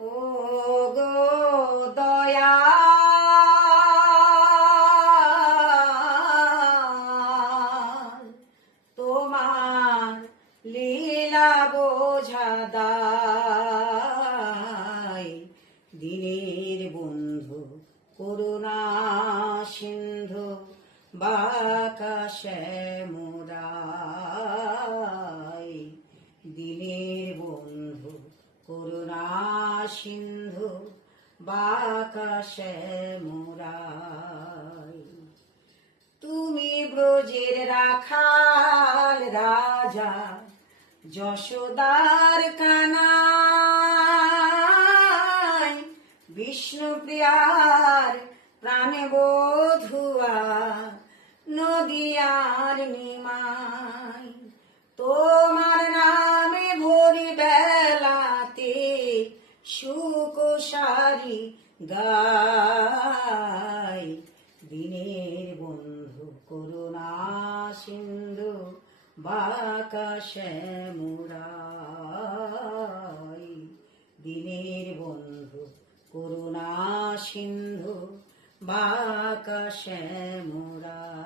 ও গো দয়া তোমার লীলা বোঝা দায়, দিনের বন্ধু করুণা সিন্ধু বাঁকা শ্যামরায়, দিনের বন্ধু করুণা সিন্ধু বাঁকা শ্যামরায়। তুমি ব্রজের রাখাল রাজা যশোদার কানাই, বিষ্ণুপ্রিয়ার প্রাণে বধুয়া নদিয়ার নিমাই, তোমার নামে ভোরি বেলাতে সুকোষারি গাই, দিনের বন্ধু করুণা সিন্ধু বাঁকা শ্যামরাই, দিনের বন্ধু করুণা সিন্ধু বাঁকা শ্যামরাই।